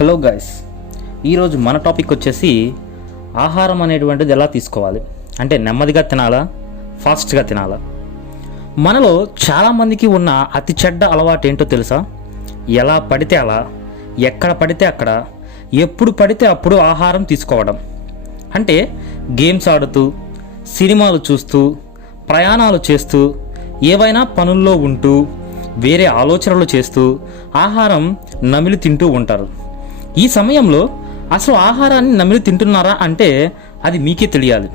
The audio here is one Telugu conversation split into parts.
హలో గైస్, ఈరోజు మన టాపిక్ వచ్చేసి ఆహారం అనేటువంటిది ఎలా తీసుకోవాలి. అంటే నెమ్మదిగా తినాలా, ఫాస్ట్గా తినాలా. మనలో చాలామందికి ఉన్న అతి చెడ్డ అలవాటు ఏంటో తెలుసా? ఎలా పడితే అలా, ఎక్కడ పడితే అక్కడ, ఎప్పుడు పడితే అప్పుడు ఆహారం తీసుకోవడం. అంటే గేమ్స్ ఆడుతూ, సినిమాలు చూస్తూ, ప్రయాణాలు చేస్తూ, ఏవైనా పనుల్లో ఉంటూ, వేరే ఆలోచనలు చేస్తూ ఆహారం నమిలి తింటూ ఉంటారు. ఈ సమయంలో అసలు ఆహారాన్ని నమిలి తింటున్నారా అంటే అది మీకే తెలియాలి.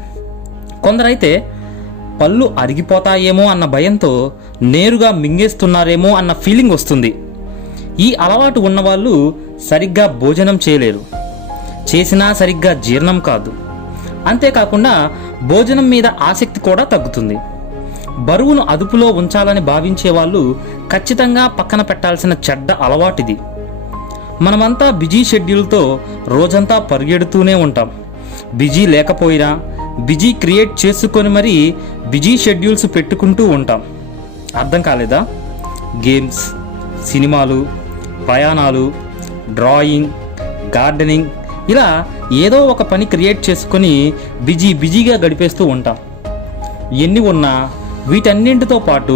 కొందరైతే పళ్ళు అరిగిపోతాయేమో అన్న భయంతో నేరుగా మింగేస్తున్నారేమో అన్న ఫీలింగ్ వస్తుంది. ఈ అలవాటు ఉన్నవాళ్ళు సరిగ్గా భోజనం చేయలేరు, చేసినా సరిగ్గా జీర్ణం కాదు. అంతేకాకుండా భోజనం మీద ఆసక్తి కూడా తగ్గుతుంది. బరువును అదుపులో ఉంచాలని భావించే వాళ్ళు ఖచ్చితంగా పక్కన పెట్టాల్సిన చెడ్డ అలవాటిది. మనమంతా బిజీ షెడ్యూల్తో రోజంతా పరిగెడుతూనే ఉంటాం. బిజీ లేకపోయినా బిజీ క్రియేట్ చేసుకొని మరీ బిజీ షెడ్యూల్స్ పెట్టుకుంటూ ఉంటాం. అర్థం కాలేదా? గేమ్స్, సినిమాలు, ప్రయాణాలు, డ్రాయింగ్, గార్డెనింగ్, ఇలా ఏదో ఒక పని క్రియేట్ చేసుకొని బిజీగా గడిపేస్తూ ఉంటాం. ఎన్ని ఉన్నా వీటన్నింటితో పాటు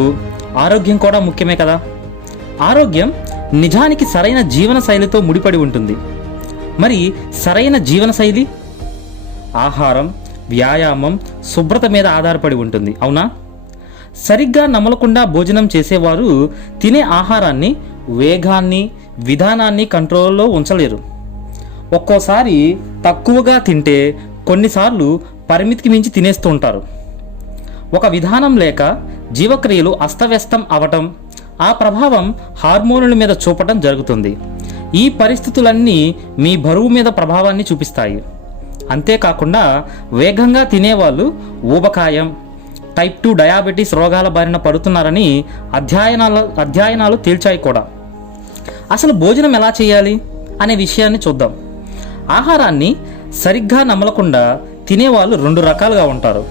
ఆరోగ్యం కూడా ముఖ్యమే కదా. ఆరోగ్యం నిజానికి సరైన జీవనశైలితో ముడిపడి ఉంటుంది. మరి సరైన జీవనశైలి ఆహారం, వ్యాయామం, శుభ్రత మీద ఆధారపడి ఉంటుంది, అవునా? సరిగ్గా నమలకుండా భోజనం చేసేవారు తినే ఆహారాన్ని, వేగాన్ని, విధానాన్ని కంట్రోల్లో ఉంచలేరు. ఒక్కోసారి తక్కువగా తింటే కొన్నిసార్లు పరిమితికి మించి తినేస్తూ ఉంటారు. ఒక విధానం లేక జీవక్రియలు అస్తవ్యస్తం అవటం, ఆ ప్రభావం హార్మోనుల మీద చూపటం జరుగుతుంది. ఈ పరిస్థితులన్నీ మీ బరువు మీద ప్రభావాన్ని చూపిస్తాయి. అంతేకాకుండా వేగంగా తినేవాళ్ళు ఊబకాయం, టైప్ 2 డయాబెటీస్ రోగాల బారిన పడుతున్నారని అధ్యయనాలు తేల్చాయి కూడా. అసలు భోజనం ఎలా చేయాలి అనే విషయాన్ని చూద్దాం. ఆహారాన్ని సరిగ్గా నమలకుండా తినేవాళ్ళు 2 రకాలుగా ఉంటారు.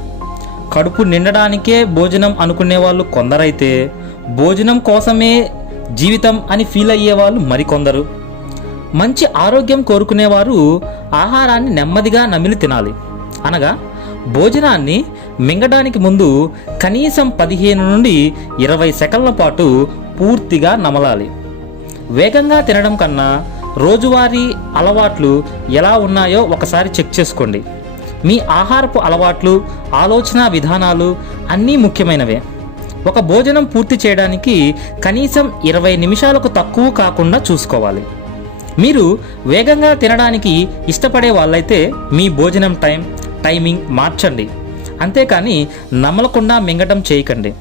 కడుపు నిండడానికే భోజనం అనుకునే వాళ్ళు కొందరైతే, భోజనం కోసమే జీవితం అని ఫీల్ అయ్యేవాళ్ళు మరికొందరు. మంచి ఆరోగ్యం కోరుకునేవారు ఆహారాన్ని నెమ్మదిగా నమిలి తినాలి. అనగా భోజనాన్ని మింగడానికి ముందు కనీసం 15 నుండి 20 సెకన్ల పాటు పూర్తిగా నమలాలి. వేగంగా తినడం కన్నా రోజువారీ అలవాట్లు ఎలా ఉన్నాయో ఒకసారి చెక్ చేసుకోండి. మీ ఆహారపు అలవాట్లు, ఆలోచన విధానాలు అన్నీ ముఖ్యమైనవే. ఒక భోజనం పూర్తి చేయడానికి కనీసం 20 నిమిషాలకు తక్కువ కాకుండా చూసుకోవాలి. మీరు వేగంగా తినడానికి ఇష్టపడే వాళ్ళైతే మీ భోజనం టైమింగ్ మార్చండి. అంతేకాని నమలకుండా మింగటం చేయకండి.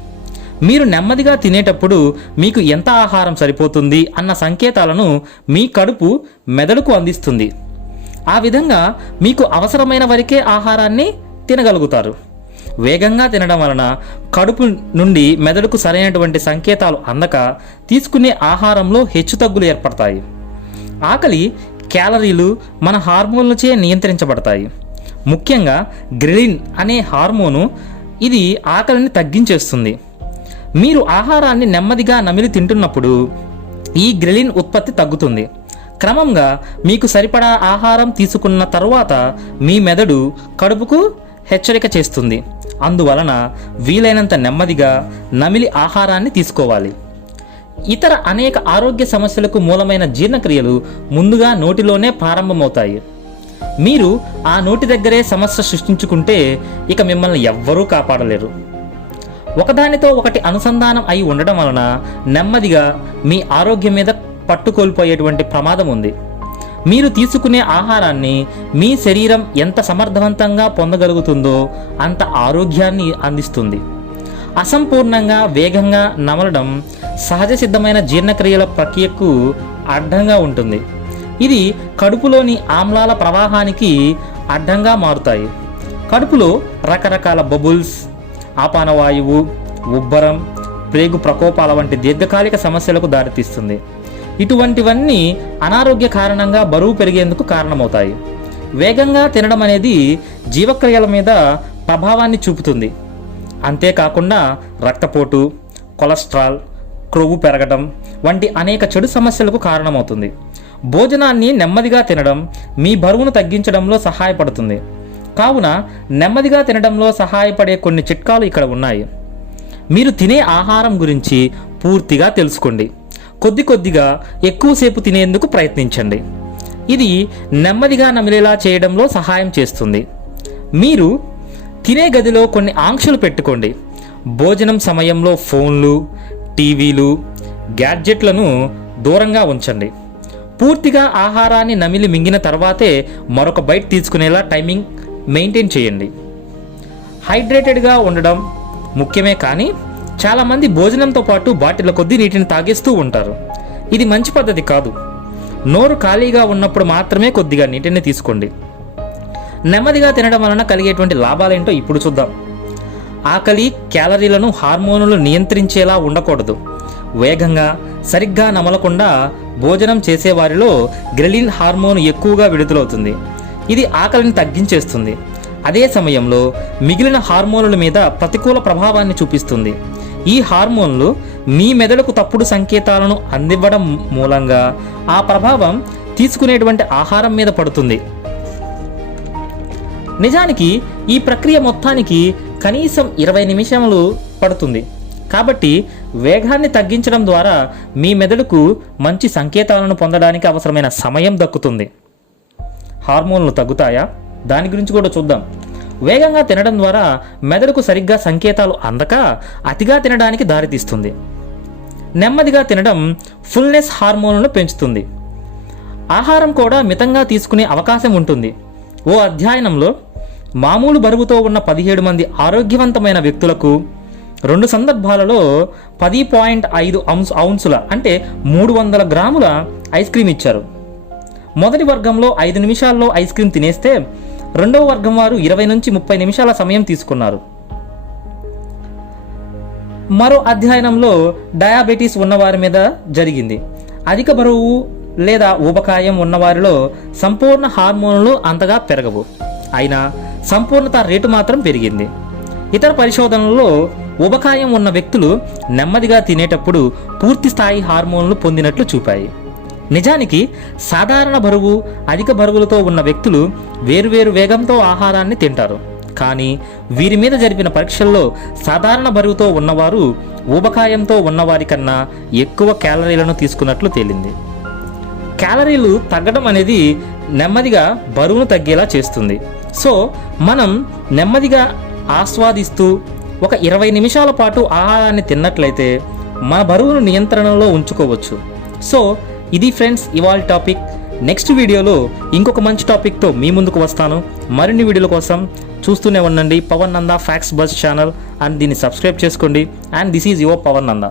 మీరు నెమ్మదిగా తినేటప్పుడు మీకు ఎంత ఆహారం సరిపోతుంది అన్న సంకేతాలను మీ కడుపు మెదడుకు అందిస్తుంది. ఆ విధంగా మీకు అవసరమైన వరకే ఆహారాన్ని తినగలుగుతారు. వేగంగా తినడం వలన కడుపు నుండి మెదడుకు సరైనటువంటి సంకేతాలు అందక తీసుకునే ఆహారంలో హెచ్చుతగ్గులు ఏర్పడతాయి. ఆకలి, క్యాలరీలు మన హార్మోన్లచే నియంత్రించబడతాయి. ముఖ్యంగా గ్రెలిన్ అనే హార్మోను ఇది ఆకలిని తగ్గించేస్తుంది. మీరు ఆహారాన్ని నెమ్మదిగా నమిలి తింటున్నప్పుడు ఈ గ్రెలిన్ ఉత్పత్తి తగ్గుతుంది. క్రమంగా మీకు సరిపడా ఆహారం తీసుకున్న తరువాత మీ మెదడు కడుపుకు హెచ్చరిక చేస్తుంది. అందువలన వీలైనంత నెమ్మదిగా నమిలి ఆహారాన్ని తీసుకోవాలి. ఇతర అనేక ఆరోగ్య సమస్యలకు మూలమైన జీర్ణక్రియలు ముందుగా నోటిలోనే ప్రారంభమవుతాయి. మీరు ఆ నోటి దగ్గరే సమస్య సృష్టించుకుంటే ఇక మిమ్మల్ని ఎవ్వరూ కాపాడలేరు. ఒకదానితో ఒకటి అనుసంధానం అయి ఉండడం వలన నెమ్మదిగా మీ ఆరోగ్యం మీద పట్టుకోల్పోయేటువంటి ప్రమాదం ఉంది. మీరు తీసుకునే ఆహారాన్ని మీ శరీరం ఎంత సమర్థవంతంగా పొందగలుగుతుందో అంత ఆరోగ్యాన్ని అందిస్తుంది. అసంపూర్ణంగా వేగంగా నమలడం సహజ సిద్ధమైన జీర్ణక్రియల ప్రక్రియకు అడ్డంగా ఉంటుంది. ఇది కడుపులోని ఆమ్లాల ప్రవాహానికి అడ్డంగా మారుతాయి. కడుపులో రకరకాల బబుల్స్, ఆపానవాయువు, ఉబ్బరం, ప్రేగు ప్రకోపాల వంటి దీర్ఘకాలిక సమస్యలకు దారితీస్తుంది. ఇటువంటివన్నీ అనారోగ్య కారణంగా బరువు పెరిగేందుకు కారణమవుతాయి. వేగంగా తినడం అనేది జీవక్రియల మీద ప్రభావాన్ని చూపుతుంది. అంతేకాకుండా రక్తపోటు, కొలెస్ట్రాల్, క్రొవ్వు పెరగడం వంటి అనేక చెడు సమస్యలకు కారణమవుతుంది. భోజనాన్ని నెమ్మదిగా తినడం మీ బరువును తగ్గించడంలో సహాయపడుతుంది. కావున నెమ్మదిగా తినడంలో సహాయపడే కొన్ని చిట్కాలు ఇక్కడ ఉన్నాయి. మీరు తినే ఆహారం గురించి పూర్తిగా తెలుసుకోండి. కొద్ది కొద్దిగా ఎక్కువసేపు తినేందుకు ప్రయత్నించండి. ఇది నెమ్మదిగా నమిలేలా చేయడంలో సహాయం చేస్తుంది. మీరు తినే గదిలో కొన్ని ఆంక్షలు పెట్టుకోండి. భోజనం సమయంలో ఫోన్లు, టీవీలు, గ్యాడ్జెట్లను దూరంగా ఉంచండి. పూర్తిగా ఆహారాన్ని నమిలి మింగిన తర్వాతే మరొక బైట్ తీసుకునేలా టైమింగ్ మెయింటైన్ చేయండి. హైడ్రేటెడ్గా ఉండడం ముఖ్యమే, కానీ చాలామంది భోజనంతో పాటు బాటిల్ కొద్దీ నీటిని తాగేస్తూ ఉంటారు. ఇది మంచి పద్ధతి కాదు. నోరు ఖాళీగా ఉన్నప్పుడు మాత్రమే కొద్దిగా నీటిని తీసుకోండి. నెమ్మదిగా తినడం వలన కలిగేటువంటి లాభాలేంటో ఇప్పుడు చూద్దాం. ఆకలి, క్యాలరీలను, హార్మోనులు నియంత్రించేలా ఉండకూడదు. వేగంగా సరిగ్గా నమలకుండా భోజనం చేసేవారిలో గ్రెలిన్ హార్మోన్ ఎక్కువగా విడుదలవుతుంది. ఇది ఆకలిని తగ్గించేస్తుంది. అదే సమయంలో మిగిలిన హార్మోనుల మీద ప్రతికూల ప్రభావాన్ని చూపిస్తుంది. ఈ హార్మోన్లు మీ మెదడుకు తప్పుడు సంకేతాలను అందివ్వడం మూలంగా ఆ ప్రభావం తీసుకునేటువంటి ఆహారం మీద పడుతుంది. నిజానికి ఈ ప్రక్రియ మొత్తానికి కనీసం 20 నిమిషాలు పడుతుంది. కాబట్టి వేగాన్ని తగ్గించడం ద్వారా మీ మెదడుకు మంచి సంకేతాలను పొందడానికి అవసరమైన సమయం దక్కుతుంది. హార్మోన్లు తగ్గుతాయా? దాని గురించి కూడా చూద్దాం. వేగంగా తినడం ద్వారా మెదడుకు సరిగ్గా సంకేతాలు అందక అతిగా తినడానికి దారితీస్తుంది. నెమ్మదిగా తినడం ఫుల్నెస్ హార్మోన్లను పెంచుతుంది. ఆహారం కూడా మితంగా తీసుకునే అవకాశం ఉంటుంది. ఓ అధ్యయనంలో మామూలు బరువుతో ఉన్న 17 మంది ఆరోగ్యవంతమైన వ్యక్తులకు 2 సందర్భాలలో 10.5 ఔన్సుల అంటే 300 గ్రాముల ఐస్ క్రీమ్ ఇచ్చారు. మొదటి వర్గంలో 5 నిమిషాల్లో ఐస్ క్రీమ్ తినేస్తే రెండవ వర్గం వారు 20 నుంచి 30 నిమిషాల సమయం తీసుకున్నారు. మరో అధ్యయనంలో డయాబెటీస్ ఉన్నవారి మీద జరిగింది. అధిక బరువు లేదా ఊబకాయం ఉన్నవారిలో సంపూర్ణ హార్మోన్లు అంతగా పెరగవు, అయినా సంపూర్ణత రేటు మాత్రం పెరిగింది. ఇతర పరిశోధనలలో ఊబకాయం ఉన్న వ్యక్తులు నెమ్మదిగా తినేటప్పుడు పూర్తి స్థాయి హార్మోన్లు పొందినట్లు చూపాయి. నిజానికి సాధారణ బరువు, అధిక బరువులతో ఉన్న వ్యక్తులు వేరువేరు వేగంతో ఆహారాన్ని తింటారు. కానీ వీరి మీద జరిపిన పరీక్షల్లో సాధారణ బరువుతో ఉన్నవారు ఊబకాయంతో ఉన్నవారి కన్నా ఎక్కువ క్యాలరీలను తీసుకున్నట్లు తేలింది. క్యాలరీలు తగ్గడం అనేది నెమ్మదిగా బరువును తగ్గేలా చేస్తుంది. సో మనం నెమ్మదిగా ఆస్వాదిస్తూ ఒక 20 నిమిషాల పాటు ఆహారాన్ని తిన్నట్లయితే మన బరువును నియంత్రణలో ఉంచుకోవచ్చు. సో ఇది ఫ్రెండ్స్ ఇవాళ టాపిక్. నెక్స్ట్ వీడియోలో ఇంకొక మంచి టాపిక్తో మీ ముందుకు వస్తాను. మరిన్ని వీడియోల కోసం చూస్తూనే ఉండండి Pavan Nanda facts buzz channel, and దీన్ని సబ్స్క్రైబ్ చేసుకోండి. And this is your Pavan Nanda.